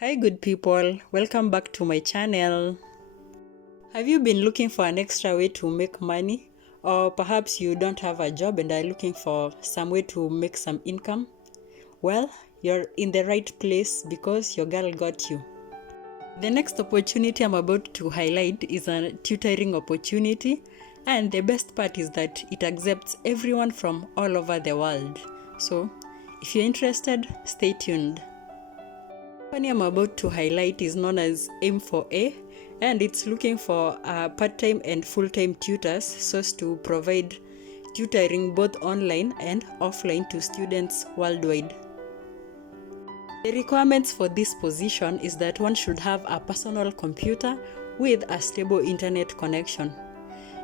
Hi good people, welcome back to my channel. Have you been looking for an extra way to make money? Or perhaps you don't have a job and are looking for some way to make some income? Well, you're in the right place because your girl got you. The next opportunity I'm about to highlight is a tutoring opportunity, and the best part is that it accepts everyone from all over the world. So, if you're interested, stay tuned. The company I'm about to highlight is known as Aim4A, and it's looking for part-time and full-time tutors so as to provide tutoring both online and offline to students worldwide. The requirements for this position is that one should have a personal computer with a stable internet connection.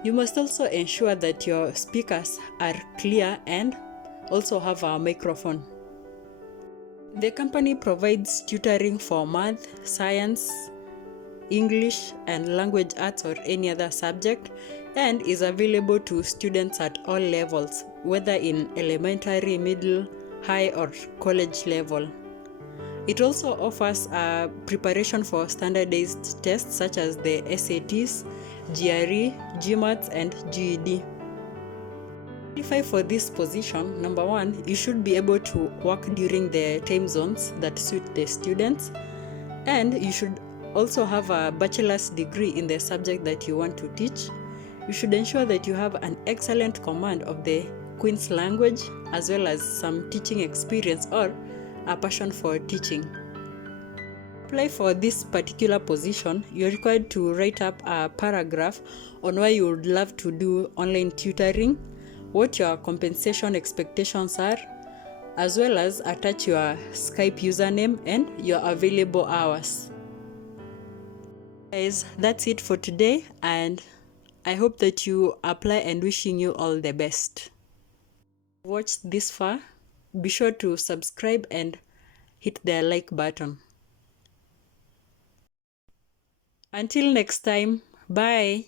You must also ensure that your speakers are clear and also have a microphone. The company provides tutoring for math, science, English, and language arts or any other subject, and is available to students at all levels, whether in elementary, middle, high, or college level. It also offers a preparation for standardized tests such as the SATs, GRE, GMAT, and GED. Qualify for this position, number one, you should be able to work during the time zones that suit the students, and you should also have a bachelor's degree in the subject that you want to teach. You should ensure that you have an excellent command of the Queen's language, as well as some teaching experience or a passion for teaching. To apply for this particular position, you're required to write up a paragraph on why you would love to do online tutoring, what your compensation expectations are, as well as attach your Skype username and your available hours. Guys, that's it for today, and I hope that you apply and wishing you all the best. Watched this far, be sure to subscribe and hit the like button. Until next time, bye.